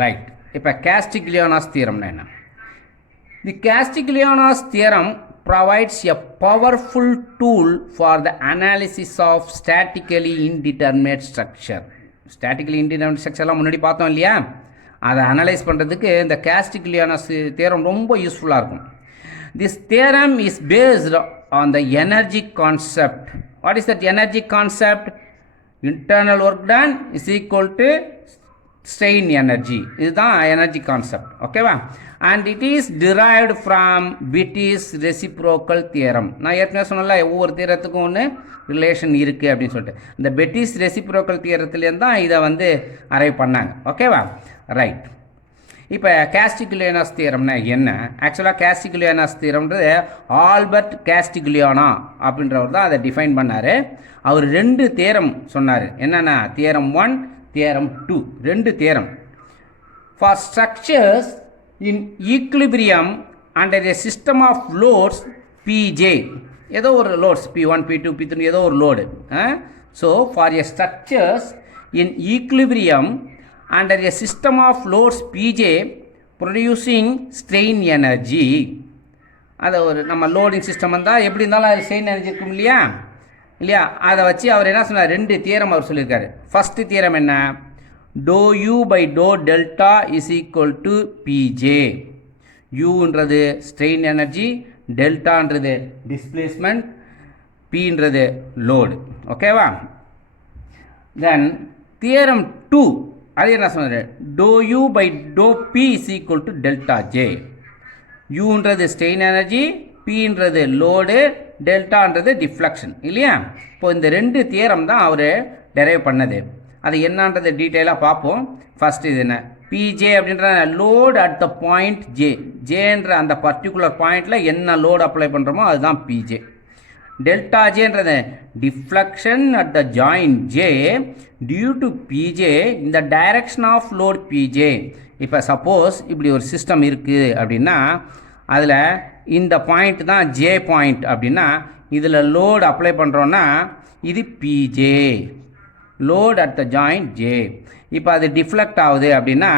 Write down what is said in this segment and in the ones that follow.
Right. இப்போ Castiglione's தியரம்னா என்ன? தி Castiglione's theorem provides a powerful tool for the analysis of statically indeterminate structure. Statically indeterminate structureலாம் முன்னாடி பார்த்தோம் இல்லையா? அதை அனலைஸ் பண்ணுறதுக்கு இந்த Castiglione's தியரம் ரொம்ப யூஸ்ஃபுல்லாக இருக்கும். This theorem is based on the energy concept. What is that energy concept? Internal work done is equal to strain energy. இதுதான் எனர்ஜி கான்செப்ட். ஓகேவா? And it is derived from Betis reciprocal theorem. நான் ஏற்கனவே சொன்னல ஒவ்வொரு தியரத்துக்கும் ஒன்று relation இருக்குது அப்படின்னு சொல்லிட்டு இந்த பெட்டிஸ் ரெசிப்ரோக்கல் தியரத்துலேருந்து தான் இதை வந்து அரைவ் பண்ணாங்க. ஓகேவா? ரைட். இப்போ Castiglione's தியரம்னா என்ன? ஆக்சுவலாக Castiglione's தியரம்ன்றது ஆல்பர்ட் Castiglione அப்படின்றவர் தான் அதை டிஃபைன் பண்ணார். அவர் 2 தியரம் சொன்னார். என்னென்னா theorem 1, theorem 2, 2 theorem. For structures in equilibrium under a system of loads PJ, ஏதோ ஒரு லோட்ஸ் P1, P2, P3 ஏதோ ஒரு load. So for a structures in equilibrium under a system of loads Pj producing strain energy. அது ஒரு நம்ம loading system வந்தால் எப்படி இருந்தாலும் அது ஸ்ட்ரெயின் எனர்ஜி இருக்கும் இல்லையா? அதை வச்சு அவர் என்ன சொன்னார்? 2 தியரம் அவர் சொல்லியிருக்காரு. ஃபஸ்ட்டு தியரம் என்ன? Do U by do delta is equal to PJ. யூன்றது ஸ்ட்ரெயின் எனர்ஜி, டெல்டான்றது டிஸ்பிளேஸ்மெண்ட், பின்றது லோடு. ஓகேவா? தென் தியரம் 2 அது என்ன சொன்னார்? Do U by do P is equal to delta J. யூன்றது ஸ்ட்ரெயின் எனர்ஜி, பின்றது லோடு, டெல்டான்றது டிஃப்ளெக்ஷன் இல்லையா? இப்போ இந்த 2 தியரம் தான் அவர் டெரைவ் பண்ணது. அது என்னன்றது டீட்டெயிலாக பார்ப்போம். ஃபஸ்ட்டு இது என்ன? பிஜே அப்படின்ற load at the point J. ஜேன்ற அந்த பர்டிகுலர் பாயிண்டில் என்ன லோடு அப்ளை பண்ணுறோமோ அதுதான் பிஜே. டெல்டா ஜேன்றது deflection at the joint J due to PJ in the direction of load PJ. இப்போ சப்போஸ் இப்படி ஒரு சிஸ்டம் இருக்குது அப்படின்னா அதில் இந்த பாயிண்ட் தான் ஜே பாயிண்ட் அப்படின்னா இதில் லோடு அப்ளை பண்ணுறோன்னா இது PJ, load at the joint J. இப்போ அது டிஃப்ளெக்ட் ஆகுது அப்படின்னா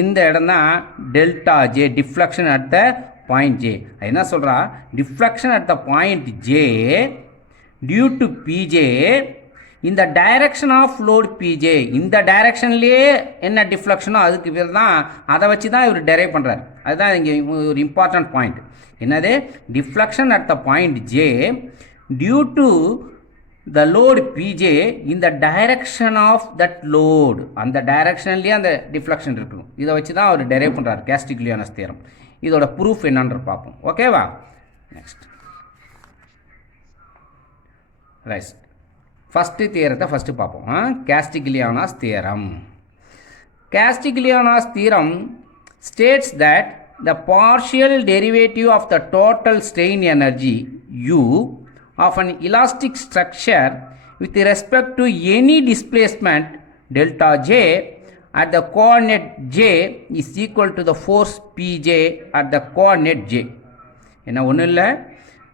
இந்த இடம் தான் delta J, deflection at the point J. என்ன சொல்கிறா? Deflection at the point J due to PJ இந்த டைரக்ஷன் ஆஃப் லோட் பிஜே. இந்த டைரக்ஷன்லேயே என்ன டிஃப்ளெக்ஷனோ அதுக்கு பேர் தான், அதை வச்சு தான் இவர் டெரைவ் பண்ணுறாரு. அதுதான் இங்கே ஒரு இம்பார்ட்டன்ட் பாயிண்ட். என்னது? Deflection at the point J due to the load PJ in the direction of that load. அந்த டைரக்ஷன்லேயே அந்த டிஃப்ளெக்ஷன் இருக்கணும். இதை வச்சு தான் அவர் டெரைவ் பண்ணுறாரு Castiglione's தியரம். இதோட ப்ரூஃப் என்னன்னு பார்ப்போம். ஓகேவா? Next right. ஃபஸ்ட்டு தியரத்தை ஃபஸ்ட்டு பார்ப்போம். Castiglione's theorem. Castiglione's theorem states that the partial derivative of the total strain energy U of an elastic structure with respect to any displacement delta J at the coordinate J is equal to the force Pj at the coordinate J. என்ன ஒன்றும் இல்லை,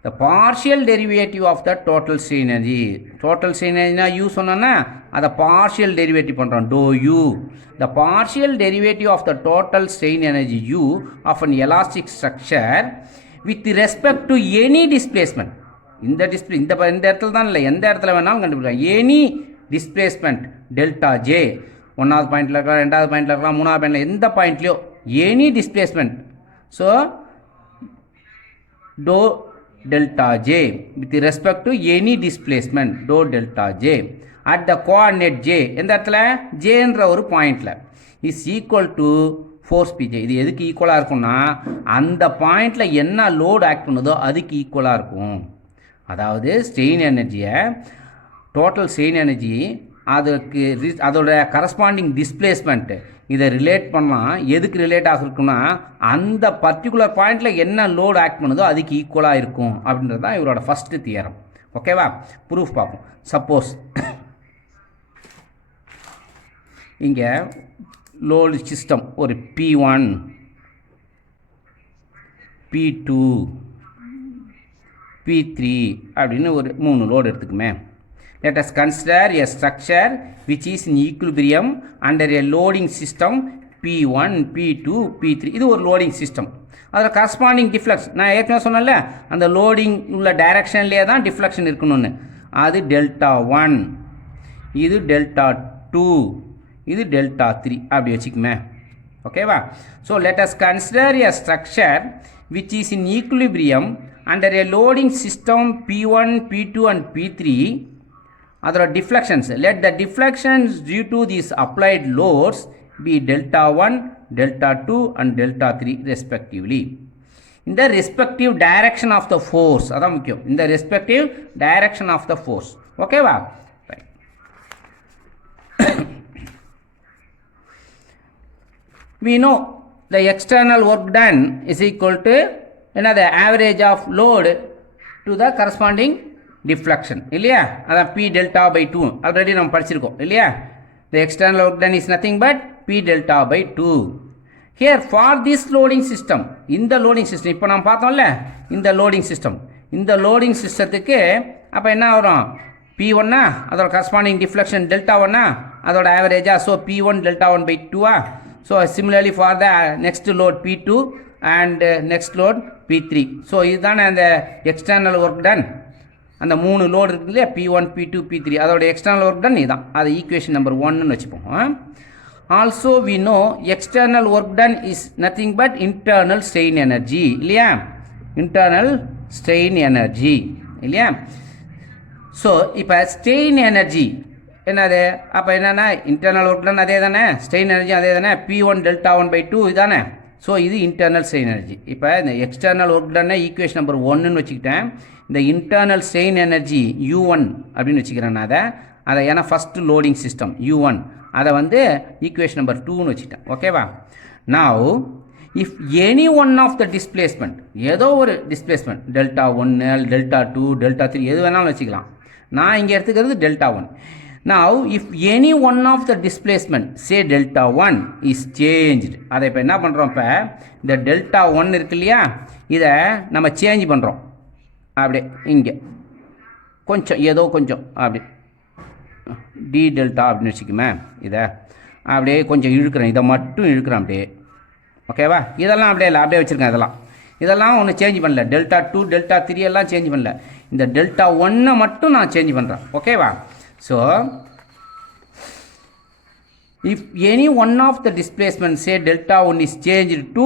the partial derivative of the total strain energy. total strain energy U சொன்னோன்னா அதை partial derivative பண்ணுறோம். dou U, the partial derivative of the total strain energy U of an elastic structure with respect to any displacement. இந்த இடத்துல தான் இல்லை, எந்த இடத்துல வேணாலும் கண்டுபிடிக்கலாம். எனி டிஸ்பிளேஸ்மெண்ட் டெல்டா ஜே, 1வது பாயிண்டில் இருக்கலாம், 2வது பாயிண்டில் இருக்கலாம், 3வது பாயிண்டில், எந்த பாயிண்ட்லையோ any displacement. So dou delta J with respect to any displacement dou delta J at the coordinate J, எந்த இடத்துல? ஜேன்ற ஒரு பாயிண்டில் is equal to force PJ. இது எதுக்கு ஈக்குவலாக இருக்கும்னா அந்த பாயிண்டில் என்ன லோடு ஆக்ட் பண்ணுதோ அதுக்கு ஈக்குவலாக இருக்கும். அதாவது ஸ்ட்ரெயின் எனர்ஜியை, டோட்டல் ஸ்ட்ரெயின் எனர்ஜி, அதுக்கு அதோட கரஸ்பாண்டிங் டிஸ்பிளேஸ்மெண்ட்டு இதை ரிலேட் பண்ணலாம். எதுக்கு ரிலேட் ஆகிருக்குன்னா அந்த பர்டிகுலர் பாயிண்டில் என்ன லோடு ஆக்ட் பண்ணுதோ அதுக்கு ஈக்குவலாக இருக்கும் அப்படின்றது தான் இவரோட ஃபஸ்ட்டு தியரம். ஓகேவா? ப்ரூஃப் பார்ப்போம். சப்போஸ் இங்கே லோடு சிஸ்டம் ஒரு P1, P2, P3 அப்படின்னு ஒரு 3 load எடுத்துக்குமே. Let us consider a structure which is in equilibrium under a loading system P1 P2 P3 இது ஒரு லோடிங் சிஸ்டம். அதில் கரஸ்பாண்டிங் டிஃப்ளக்ஸ் நான் ஏற்கனவே சொன்னேன்ல, அந்த லோடிங் உள்ள டைரக்ஷன்லேயே தான் டிஃப்ளக்ஷன் இருக்கணும்னு. அது Δ1, இது Δ2, இது Δ3 அப்படி வச்சுக்குமே. ஓகேவா? So let us consider a structure which is in equilibrium under a loading system P1 P2 and P3. அதோட deflections, let the deflections due to these applied loads be Δ1, Δ2 and Δ3 respectively. In the respective direction of the force, அதான் முக்கியம், in the respective direction of the force. ஓகேவா? Right. We know the external work done is equal to the average of load to the corresponding deflection. இல்லையா? அதான் P delta by 2 already நம்ம படிச்சிருக்கோம் இல்லையா? The external work done is nothing but P delta by 2. Here for this loading system, இந்த loading system இப்போ நாம் பார்த்தோம்ல, இந்த loading system, இந்த loading systemத்துக்கு அப்போ என்ன வரும்? P1 அதோட corresponding deflection Δ1 அதோட ஆவரேஜா, so P1 Δ1 by 2 So similarly for the next load P2 and next load P3. So இதுதானே அந்த external work done. அந்த 3 லோடு இருக்கு இல்லையா, P1 P2 P3 அதோட external work done இதுதான். அது ஈக்குவேஷன் நம்பர் 1ன்னு வச்சுப்போம். Also we know external work done is nothing but internal strain energy இல்லையா, internal strain energy இல்லையா. ஸோ இப்போ strain energy என்னது? அப்போ என்னென்னா இன்டர்னல் ஒர்க் டன் அதே தானே, ஸ்ட்ரெயின் எனர்ஜி அதே தானே, P1 Δ1 by 2 இதுதானே. ஸோ இது இன்டர்னல் ஸ்ட்ரெயின் எனர்ஜி. இப்போ இந்த எக்ஸ்டர்னல் ஒர்க் டன்னை ஈக்குவேஷன் நம்பர் 1ன்னு வச்சுக்கிட்டேன். இந்த இன்டர்னல் ஸ்ட்ரெயின் எனர்ஜி U1 அப்படின்னு வச்சுக்கிறேன். அதை ஏன்னா ஃபஸ்ட்டு லோடிங் சிஸ்டம் U1 அதை வந்து ஈக்குவேஷன் நம்பர் 2ன்னு வச்சுக்கிட்டேன். ஓகேவா? Now if any one of the displacement, ஏதோ ஒரு டிஸ்பிளேஸ்மெண்ட் Δ1 Δ2 Δ3 எது வேணாலும் வச்சுக்கலாம். நான் இங்கே எடுத்துக்கிறது Δ1. Now if any one of the displacement say Δ1 is changed, அதை இப்போ என்ன பண்ணுறோம்? இப்போ இந்த Δ1 இருக்கு இல்லையா, இதை நம்ம சேஞ்ச் பண்ணுறோம். அப்படியே இங்கே கொஞ்சம் ஏதோ கொஞ்சம் அப்படி டி டெல்டா அப்படின்னு வச்சுக்குமே. இதை அப்படியே கொஞ்சம் இழுக்கிறேன், இதை மட்டும் இழுக்கிறேன் அப்படியே. ஓகேவா? இதெல்லாம் அப்படியே இல்லை, அப்படியே வச்சுருக்கேன். இதெல்லாம் ஒன்றும் சேஞ்ச் பண்ணல. Δ2 Δ3 எல்லாம் சேஞ்ச் பண்ணல. இந்த Δ1 மட்டும் நான் சேஞ்ச் பண்ணுறேன். ஓகேவா? So if any one of the displacement say Δ1 is changed to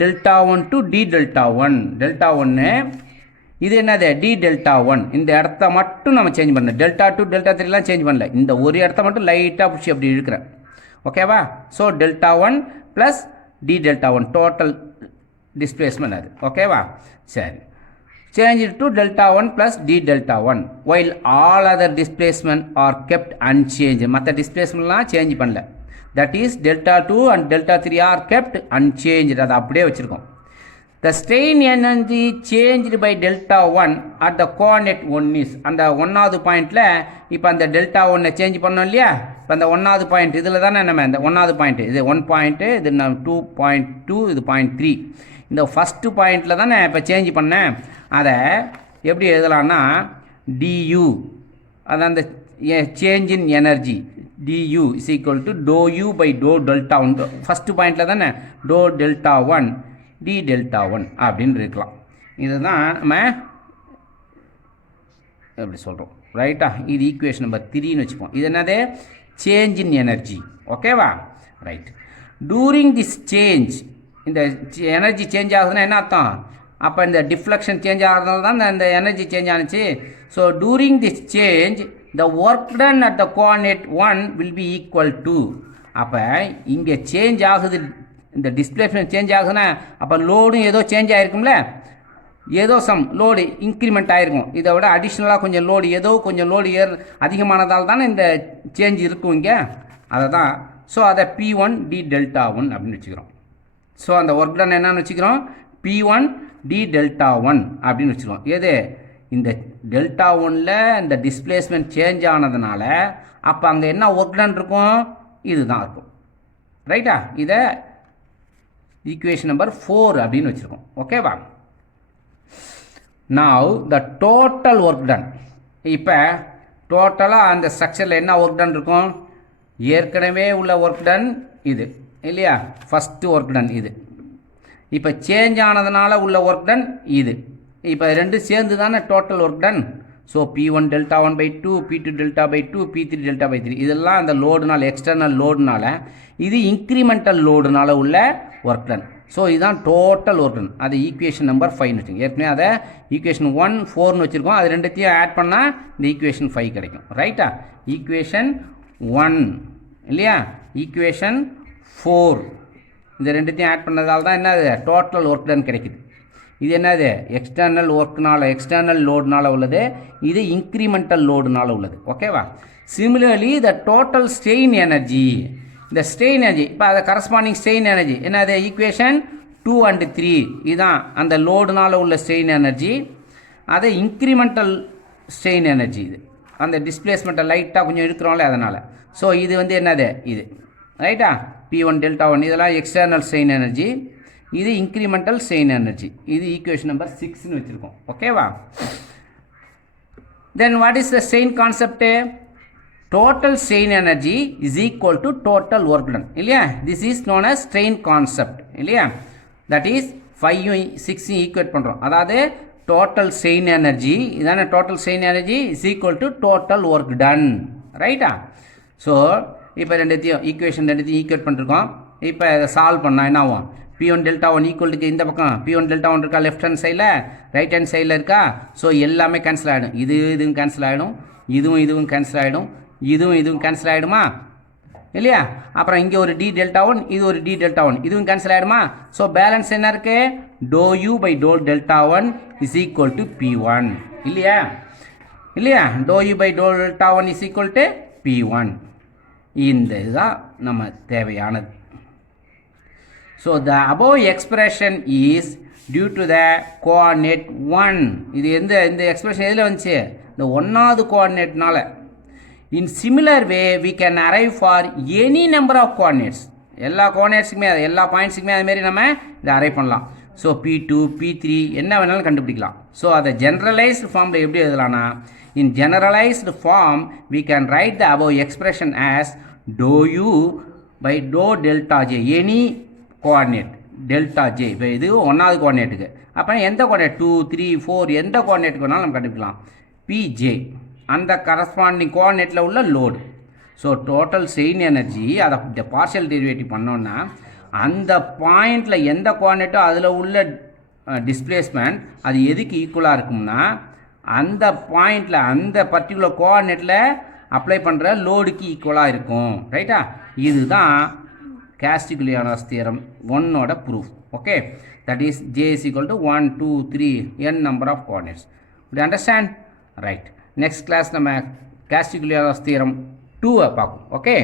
Δ1 to d Δ1, Δ1 இது என்னது? d Δ1. இந்த இடத்த மட்டும் நம்ம சேஞ்ச் பண்ணல. Δ2 Δ3 எல்லாம் சேஞ்ச் பண்ணல. இந்த ஒரு இடத்த மட்டும் லைட்டாக பிடிச்சி அப்படி இழுக்கிறேன். ஓகேவா? So Δ1 plus d Δ1 total displacement அது. ஓகேவா? சரி, change it to Δ1 plus d Δ1 while all other displacement are kept unchanged. மற்ற டிஸ்பிளேஸ்மெண்ட்லாம் சேஞ்ச் பண்ணல. That is Δ2 and Δ3 are kept unchanged. அதை அப்படியே வச்சுருக்கோம். The strain energy changed by Δ1 at the coordinate 1 is, அந்த 1வது பாயிண்டில் இப்போ அந்த Δ1 சேஞ்ச் பண்ணோம் இல்லையா. இப்போ அந்த 1வது பாயிண்ட் இதில் தானே நம்ம இந்த 1வது பாயிண்ட், இது 1 பாயிண்ட்டு, இது 2.2, இது 0.3. இந்த ஃபஸ்ட்டு பாயிண்டில் தானே இப்போ சேஞ்ச் பண்ணேன். அதை எப்படி எழுதலான்னா du, அது அந்த change in energy du is equal to dou u by dou Δ1. First பாயிண்டில் தானே dou Δ1 d Δ1 அப்படின்னு இருக்கலாம். இதுதான் நம்ம எப்படி சொல்கிறோம், ரைட்டா? இது ஈக்குவேஷன் நம்பர் 3ன்னு வச்சுப்போம். இது என்னது? Change in energy. ஓகேவா? ரைட். டூரிங் திஸ் சேஞ்ச், இந்த எனர்ஜி சேஞ்ச் ஆகுதுன்னா என்ன அர்த்தம்? அப்போ இந்த டிஃப்ளெக்ஷன் சேஞ்ச் ஆகிறதுனால தான் இந்த எனர்ஜி சேஞ்ச் ஆனிச்சு. So during this change the work done at the coordinate 1 will be equal to, அப்போ இங்கே சேஞ்ச் ஆகுது, இந்த டிஸ்பிளேஸ்மெண்ட் சேஞ்ச் ஆகுதுன்னா அப்போ லோடும் ஏதோ சேஞ்ச் ஆகிருக்கும்ல, ஏதோ சம் லோடு இன்க்ரிமெண்ட் ஆகிருக்கும். இதை விட அடிஷ்னலாக கொஞ்சம் லோடு, ஏதோ கொஞ்சம் லோடு அதிகமானதால் தானே இந்த சேஞ்ச் இருக்கும் இங்கே, அதை தான். ஸோ அதை P1 d Δ1 அப்படின்னு வச்சுக்கிறோம். ஸோ அந்த ஒர்க் டன் என்னன்னு வச்சுக்கிறோம்? P1 d Δ1 அப்படின்னு வச்சுக்கிறோம். எது? இந்த Δ1ல் இந்த டிஸ்பிளேஸ்மெண்ட் சேஞ்ச் ஆனதுனால அப்போ அங்கே என்ன ஒர்க் டன் இருக்கும்? இதுதான் இருக்கும். ரைட்டா? இதை ஈக்குவேஷன் நம்பர் 4 அப்படின்னு வச்சுருக்கோம். ஓகேவா? Now the total work ton, இப்போ டோட்டலாக அந்த ஸ்ட்ரக்சரில் என்ன ஒர்க் டன் இருக்கும்? ஏற்கனவே உள்ள ஒர்க் டன் இது இல்லையா, ஃபஸ்ட்டு ஒர்க் டன் இது. இப்போ சேஞ்ச் ஆனதுனால உள்ள ஒர்க் டன் இது. இப்போ ரெண்டு சேர்ந்து தானே total work ton. So P1 delta 1/2, P2 delta 2, P3 delta 3 இதெல்லாம் அந்த லோடுனால, எக்ஸ்டர்னல் லோடுனால. இது இன்க்ரிமெண்டல் லோடுனால உள்ள ஒர்க் டன். ஸோ இதுதான் டோட்டல் ஒர்க் டன். அது ஈக்குவேஷன் நம்பர் 5 வச்சுக்கோங்க. ஏற்கனவே அதை ஈக்குவேஷன் 1, 4ன்னு வச்சுருக்கோம். அது ரெண்டுத்தையும் ஆட் பண்ணால் இந்த ஈக்குவேஷன் 5 கிடைக்கும். ரைட்டா? ஈக்குவேஷன் 1 இல்லையா, ஈக்குவேஷன் 4 இந்த ரெண்டுத்தையும் ஆட் பண்ணதால் தான் என்னது டோட்டல் ஒர்க் டன் கிடைக்குது. இது என்னது எக்ஸ்டர்னல் ஒர்க்னால, எக்ஸ்டர்னல் லோடுனால உள்ளது. இது இன்க்ரிமெண்டல் லோடுனால உள்ளது. ஓகேவா? Similarly the total strain energy, இந்த ஸ்ட்ரெயின் எனர்ஜி, இப்போ அதை கரஸ்பாண்டிங் ஸ்ட்ரெயின் எனர்ஜி என்னது ஈக்குவேஷன் 2 and 3 இதுதான் அந்த லோடுனால உள்ள ஸ்ட்ரெயின் எனர்ஜி. அது இன்க்ரிமெண்டல் ஸ்ட்ரெயின் எனர்ஜி. இது அந்த டிஸ்பிளேஸ்மெண்ட்டை லைட்டாக கொஞ்சம் எடுக்கிறோம்ல அதனால். ஸோ இது வந்து என்னது இது ரைட்டா, P1 டெல்டா 1 இதெல்லாம் எக்ஸ்டர்னல் ஸ்ட்ரெயின் எனர்ஜி. இது இன்க்ரிமெண்டல் ஸ்ட்ரெயின் எனர்ஜி. இது ஈக்குவேஷன் நம்பர் 6ன்னு வச்சுருக்கோம். ஓகேவா? Then what is the strain concept? Total strain energy is equal to total work done இல்லையா. This is known as strain concept இல்லையா. That is 5யும் 6யும் equate பண்ணுறோம். அதாவது டோட்டல் ஸ்ட்ரெயின் எனர்ஜி இதான total strain energy is equal to total work done. ரைட்டா? So இப்போ ரெண்டுத்தையும் ஈக்குவேட் பண்ணிருக்கோம். இப்போ இதை சால்வ் பண்ணால் என்ன ஆகும்? P1 டெல்டா 1 ஈக்குவலுக்கு இந்த பக்கம் P1 டெல்டா 1 இருக்கா லெஃப்ட் ஹேண்ட் சைடில், ரைட் ஹேண்ட் சைடில் இருக்கா. ஸோ எல்லாமே கேன்சல் ஆகிடும். இதுவும் கேன்சல் ஆகிடும், இதுவும் கேன்சல் ஆகிடும், இதுவும் கேன்சல் ஆகிடுமா இல்லையா. அப்புறம் இங்கே ஒரு D டெல்டா 1, இது ஒரு D டெல்டா 1, இதுவும் கேன்சல் ஆகிடுமா. ஸோ பேலன்ஸ் என்ன இருக்குது? dou u by dou delta 1 is equal to P1 இல்லையா. dou u by dou delta 1 is equal to P1. இந்த இதுதான் நம்ம தேவையானது. So the above expression is due to the coordinate 1. இது இந்த எக்ஸ்பிரஷன் எதில் வந்துச்சு? இந்த 1வது கோஆர்டினேட்னால. In similar way we can arrive for any number of coordinates. எல்லா கோஆர்டினேட்ஸுக்குமே எல்லா பாயிண்ட்ஸுக்குமே அதுமாரி நம்ம இதை அரைவ் பண்ணலாம். ஸோ P2 P3 என்ன வேணாலும் கண்டுபிடிக்கலாம். ஸோ அதை ஜென்ரலைஸ்டு ஃபார்மில் எப்படி எழுதலாம்னா, in generalized form we can write the above expression as dou u by dou delta j, any coordinate delta j. இப்போ இது 1வது கோஆர்டினேட்டுக்கு. அப்போ எந்த கோஆர்டினேட் 2 3 4 எந்த கோஆர்டினேட்டுக்கு வேணாலும் நம்ம கண்டுபிடிக்கலாம். Pj அந்த கரஸ்பாண்டிங் கோஆர்டினேட்டில் உள்ள load. So total strain energy அதை பார்ஷியல் டெரிவேட்டிவ் பண்ணோன்னா அந்த பாயிண்டில் எந்த கோஆர்டினேட்டோ அதில் உள்ள டிஸ்பிளேஸ்மெண்ட் அது எதுக்கு ஈக்குவலாக இருக்கும்னா அந்த பாயிண்டில் அந்த பர்டிகுலர் கோஆர்டினேட்டில் அப்ளை பண்ணுற லோடுக்கு ஈக்குவலாக இருக்கும். ரைட்டா? இதுதான் Castigliano's theorem 1ஓட proof. Okay, that is J is equal to 1 2 3 n number of coordinates. Do you understand? Right. Next class நம்ம Castigliano's theorem 2 பார்ப்போம். ஓகே.